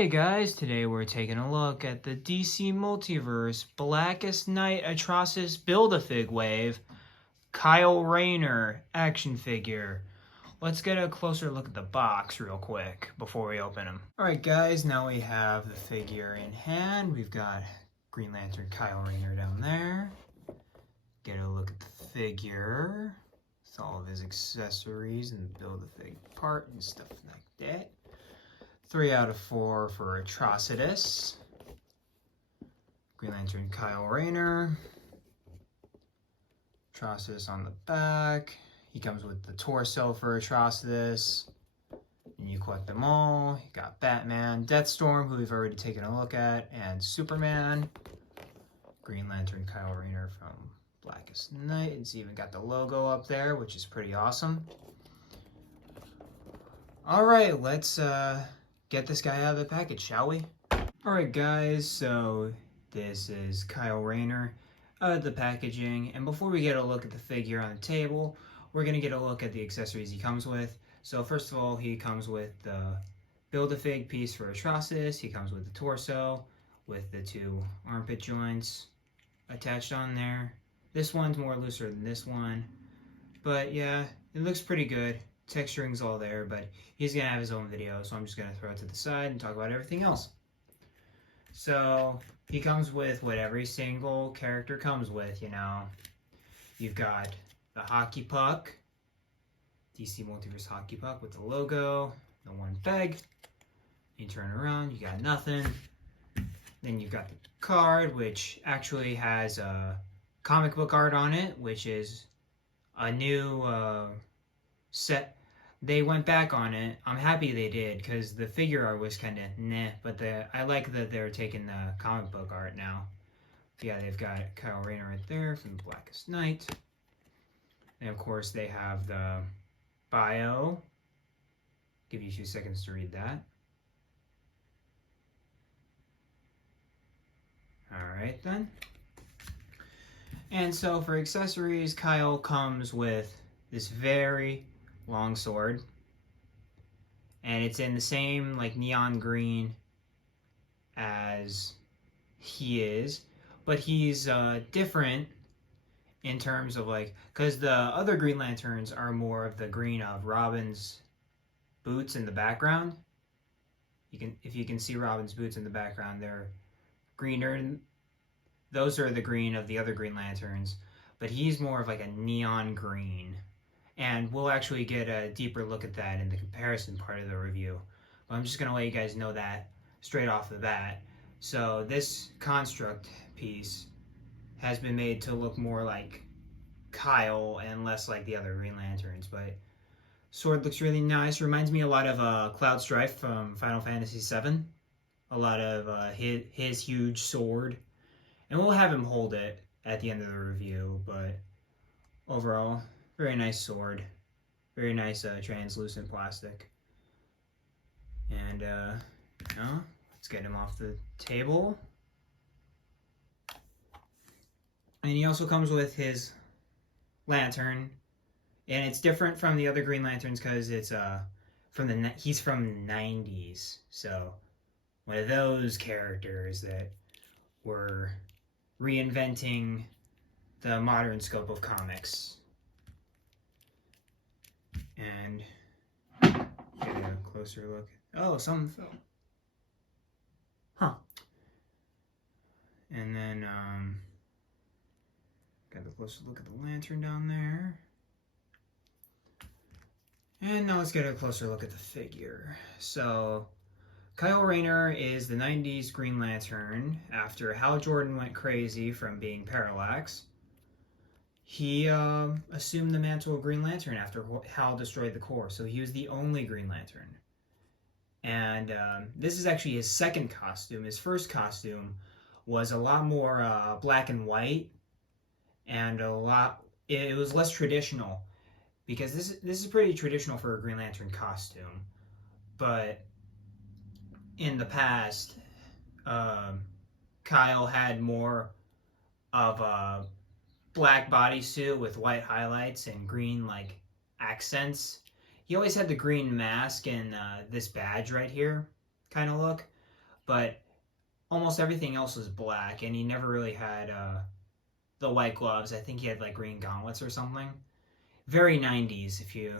Hey guys, today we're taking a look at the DC Multiverse Blackest Night Atrocious Build-A-Fig Wave Kyle Rayner action figure. Let's get a closer look at the box real quick before we open them. Alright guys, now we have the figure in hand. We've got Green Lantern Kyle Rayner down there. Get a look at the figure with all of his accessories and Build-A-Fig part and stuff like that. 3 out of 4 for Atrocitus. Green Lantern Kyle Rayner. Atrocitus on the back. He comes with the torso for Atrocitus. And you collect them all. You got Batman, Deathstorm, who we've already taken a look at, and Superman. Green Lantern Kyle Rayner from Blackest Night. It's even got the logo up there, which is pretty awesome. Alright, let's get this guy out of the package, shall we? Alright guys, so this is Kyle Rayner out of the packaging, and before we get a look at the figure on the table, we're going to get a look at the accessories he comes with. So first of all, he comes with the Build-A-Fig piece for Atrocitus. He comes with the torso with the 2 armpit joints attached on there. This one's more looser than this one, but yeah, it looks pretty good. Texturing's all there, but he's gonna have his own video, so I'm just gonna throw it to the side and talk about everything else. So he comes with what every single character comes with, you know. You've got the hockey puck, DC Multiverse hockey puck with the logo, the one peg. You turn around, you got nothing. Then you've got the card, which actually has a comic book art on it, which is a new set. They went back on it. I'm happy they did, because the figure art was kind of meh, but I like that they're taking the comic book art now. Yeah, they've got Kyle Rayner right there from the Blackest Night. And of course they have the bio. Give you 2 seconds to read that. Alright then. And so for accessories, Kyle comes with this very long sword, and it's in the same like neon green as he is, but he's different in terms of like, because the other Green Lanterns are more of the green of Robin's boots in the background. If you can see Robin's boots in the background, they're greener. Those are the green of the other Green Lanterns, but he's more of like a neon green. And we'll actually get a deeper look at that in the comparison part of the review. But I'm just going to let you guys know that straight off the bat. So this construct piece has been made to look more like Kyle and less like the other Green Lanterns. But sword looks really nice. Reminds me a lot of Cloud Strife from Final Fantasy VII. A lot of his huge sword. And we'll have him hold it at the end of the review. But overall, very nice sword. Very nice translucent plastic. And, let's get him off the table. And he also comes with his lantern. And it's different from the other Green Lanterns because it's he's from the 90s. So, one of those characters that were reinventing the modern scope of comics. And get a closer look. Oh, something fell. Huh. And then got a closer look at the lantern down there. And now let's get a closer look at the figure. So Kyle Rayner is the 90s Green Lantern. After Hal Jordan went crazy from being Parallax, he assumed the mantle of Green Lantern after Hal destroyed the Corps, so he was the only Green Lantern. And this is actually his second costume. His first costume was a lot more black and white, and it was less traditional, because this is pretty traditional for a Green Lantern costume. But in the past, Kyle had more of a black bodysuit with white highlights and green like accents. He always had the green mask and this badge right here kind of look, but almost everything else was black, and he never really had the white gloves. I think he had like green gauntlets or something. Very 90s, if you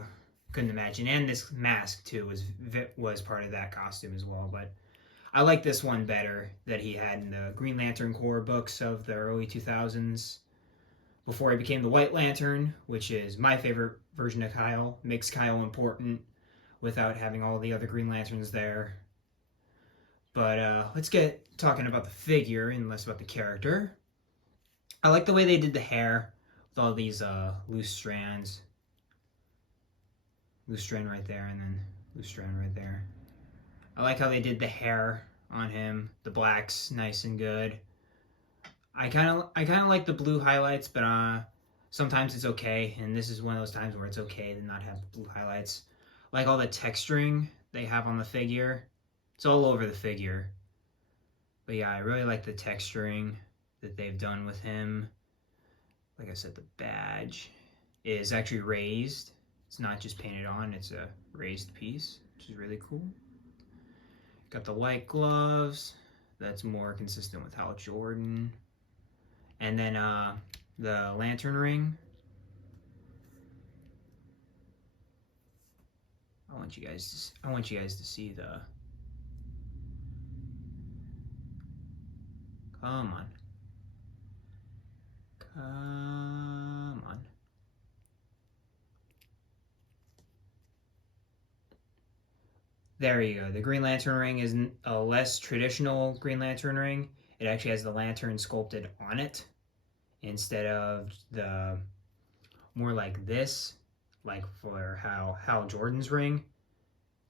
couldn't imagine. And this mask too was part of that costume as well. But I like this one better that he had in the Green Lantern Corps books of the early 2000s. Before he became the White Lantern, which is my favorite version of Kyle. Makes Kyle important without having all the other Green Lanterns there. But let's get talking about the figure and less about the character. I like the way they did the hair with all these loose strands. Loose strand right there, and then loose strand right there. I like how they did the hair on him. The black's nice and good. I kind of like the blue highlights, but sometimes it's okay, and this is one of those times where it's okay to not have blue highlights. Like all the texturing they have on the figure. It's all over the figure. But yeah, I really like the texturing that they've done with him. Like I said, the badge is actually raised. It's not just painted on, it's a raised piece, which is really cool. Got the white gloves. That's more consistent with Hal Jordan. And then the lantern ring. I want you guys to see the. Come on. Come on. There you go. The Green Lantern ring is a less traditional Green Lantern ring. It actually has the lantern sculpted on it instead of the more like this, like for Hal Jordan's ring.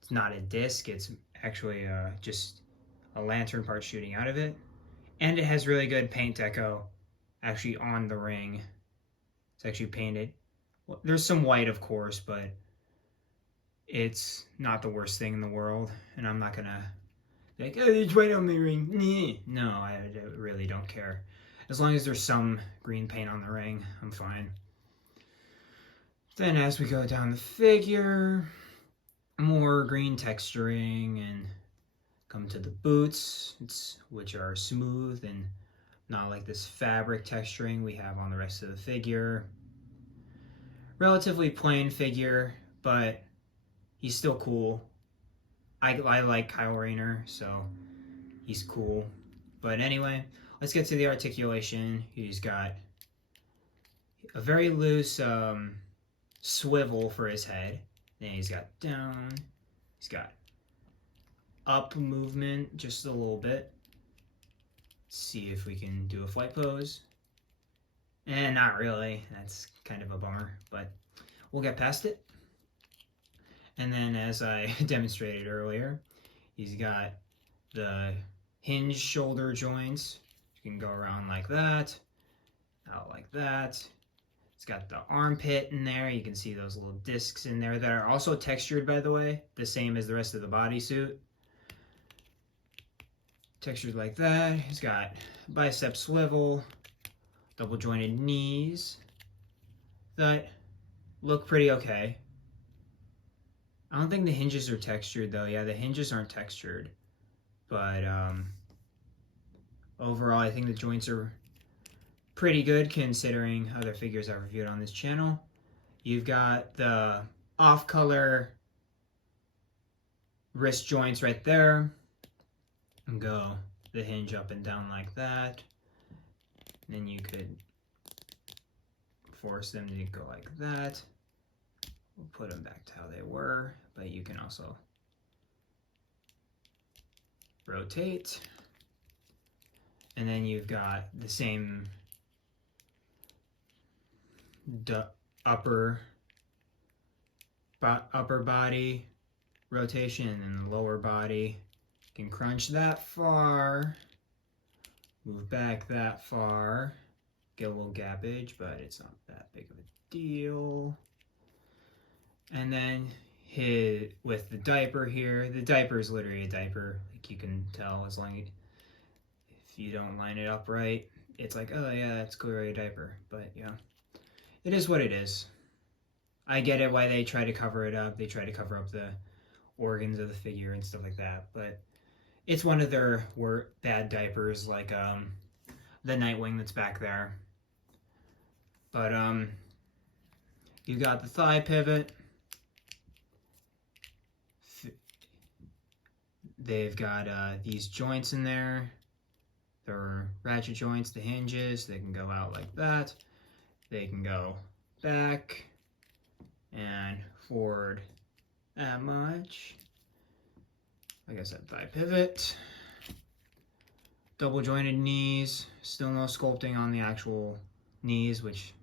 It's not a disc. It's actually just a lantern part shooting out of it. And it has really good paint deco actually on the ring. It's actually painted. Well, there's some white, of course, but it's not the worst thing in the world. And I'm not going to be like, oh, there's white on my ring. No, I really don't care. As long as there's some green paint on the ring, I'm fine. Then as we go down the figure, more green texturing and come to the boots, which are smooth and not like this fabric texturing we have on the rest of the figure. Relatively plain figure, but he's still cool. I like Kyle Rayner, so he's cool. But anyway, let's get to the articulation. He's got a very loose swivel for his head. Then he's got down. He's got up movement just a little bit. Let's see if we can do a flight pose. And not really. That's kind of a bummer, but we'll get past it. And then as I demonstrated earlier, he's got the hinge shoulder joints. You can go around like that, out like that. It's got the armpit in there. You can see those little discs in there that are also textured, by the way, the same as the rest of the bodysuit. Textured like that. He's got bicep swivel, double jointed knees that look pretty okay. I don't think the hinges are textured though. Yeah, the hinges aren't textured. But overall, I think the joints are pretty good considering other figures I've reviewed on this channel. You've got the off-color wrist joints right there. And go the hinge up and down like that. And then you could force them to go like that. We'll put them back to how they were, but you can also rotate. And then you've got the same upper body rotation and then the lower body. You can crunch that far, move back that far, get a little gappage, but it's not that big of a deal. And then with the diaper here, the diaper is literally a diaper, like you can tell as long as if you don't line it up right, it's like, oh yeah, that's clearly a diaper, but yeah, it is what it is. I get it why they try to cover it up. They try to cover up the organs of the figure and stuff like that, but It's one of their bad diapers, like the Nightwing that's back there. But you got the thigh pivot. They've got these joints in there. They're ratchet joints, the hinges. They can go out like that. They can go back and forward that much. Like I said, thigh pivot. Double jointed knees. Still no sculpting on the actual knees, which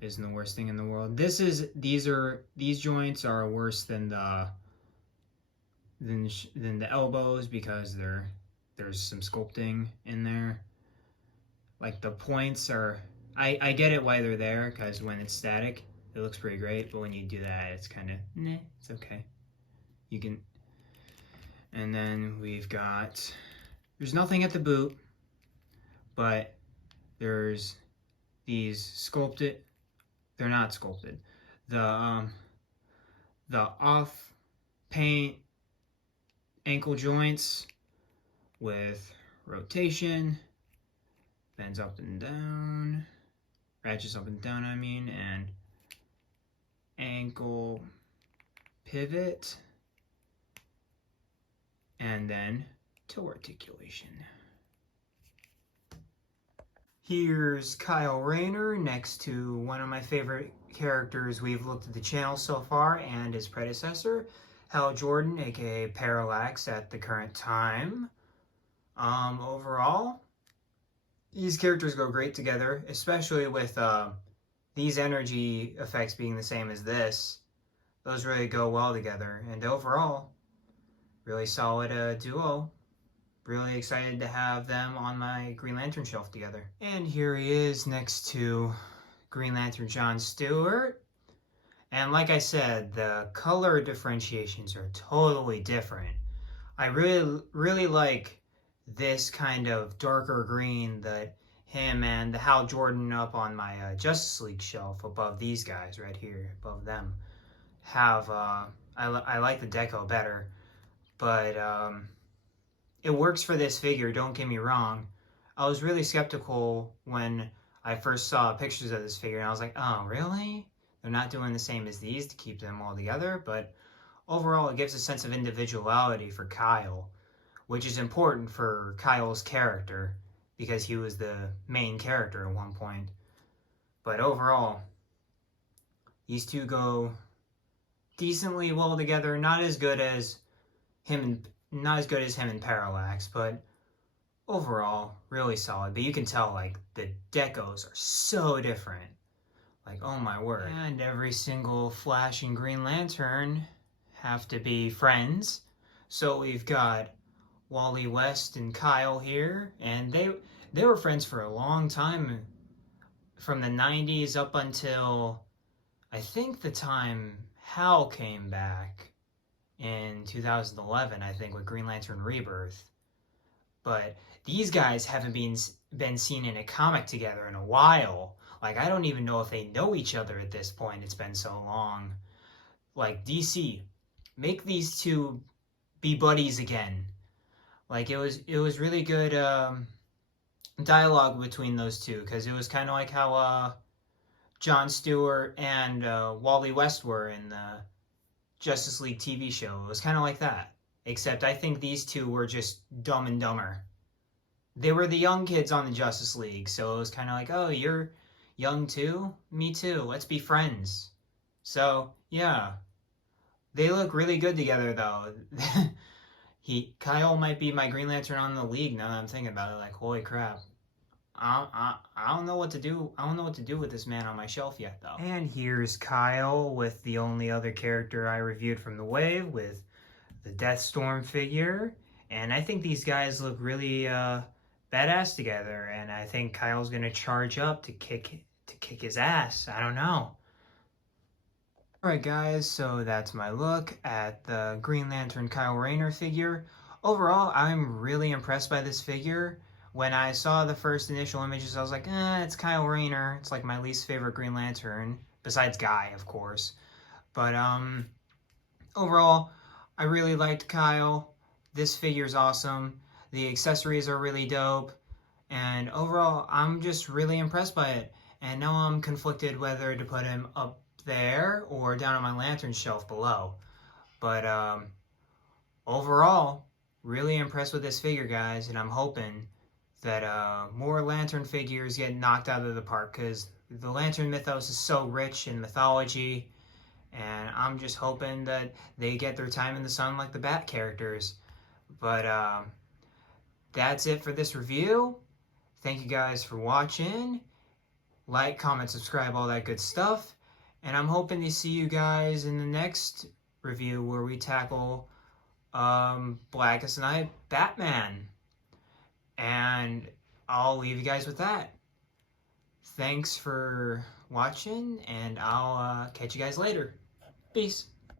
isn't the worst thing in the world. These joints are worse than the elbows because there's some sculpting in there. Like the points are, I get it why they're there, because when it's static it looks pretty great, but when you do that it's kind of nah, it's okay. You can. And then we've got, there's nothing at the boot, but there's these sculpted, they're not sculpted, the off paint ankle joints with rotation, bends up and down, ratchets up and down, I mean, and ankle pivot, and then toe articulation. Here's Kyle Rayner next to one of my favorite characters we've looked at the channel so far and his predecessor, Hal Jordan, aka Parallax at the current time. Overall, these characters go great together, especially with these energy effects being the same as this. Those really go well together, and overall, really solid duo. Really excited to have them on my Green Lantern shelf together. And here he is next to Green Lantern John Stewart. And like I said, the color differentiations are totally different. I really like this kind of darker green that him and the Hal Jordan up on my Justice League shelf above these guys right here, above them, have. I like the deco better, but it works for this figure, don't get me wrong. I was really skeptical when I first saw pictures of this figure, and I was like, oh, really? They're not doing the same as these to keep them all together? But overall, it gives a sense of individuality for Kyle, which is important for Kyle's character, because he was the main character at one point. But overall, these two go decently well together, not as good as him and Parallax, but overall, really solid. But you can tell, like, the decos are so different. Like, oh my word. And every single Flash and Green Lantern have to be friends. So we've got Wally West and Kyle here, and they were friends for a long time, from the 90s up until, I think, the time Hal came back in 2011, I think, with Green Lantern Rebirth. But these guys haven't been seen in a comic together in a while. Like, I don't even know if they know each other at this point. It's been so long. Like, DC, make these two be buddies again. Like, it was really good dialogue between those two, because it was kind of like how Jon Stewart and Wally West were in the Justice League TV show. It was kind of like that, except I think these two were just Dumb and Dumber. They were the young kids on the Justice League, so it was kind of like, oh, you're young too? Me too. Let's be friends. So, yeah. They look really good together, though. Kyle might be my Green Lantern on the League now that I'm thinking about it. Like, holy crap. I don't know what to do. I don't know what to do with this man on my shelf yet, though. And here's Kyle with the only other character I reviewed from the wave, with the Deathstorm figure. And I think these guys look really badass together. And I think Kyle's gonna charge up to kick his ass. I don't know. Alright guys, so that's my look at the Green Lantern Kyle Rayner figure. Overall, I'm really impressed by this figure. When I saw the first initial images, I was like, it's Kyle Rayner. It's like my least favorite Green Lantern, besides Guy, of course. But overall, I really liked Kyle. This figure's awesome. The accessories are really dope. And overall, I'm just really impressed by it. And now I'm conflicted whether to put him up there or down on my lantern shelf below. But overall, really impressed with this figure, guys. And I'm hoping that more lantern figures get knocked out of the park, because the lantern mythos is so rich in mythology. And I'm just hoping that they get their time in the sun like the Bat characters. But that's it for this review. Thank you guys for watching. Like, comment, subscribe, all that good stuff. And I'm hoping to see you guys in the next review where we tackle Blackest Night Batman. And I'll leave you guys with that. Thanks for watching, and I'll catch you guys later. Peace.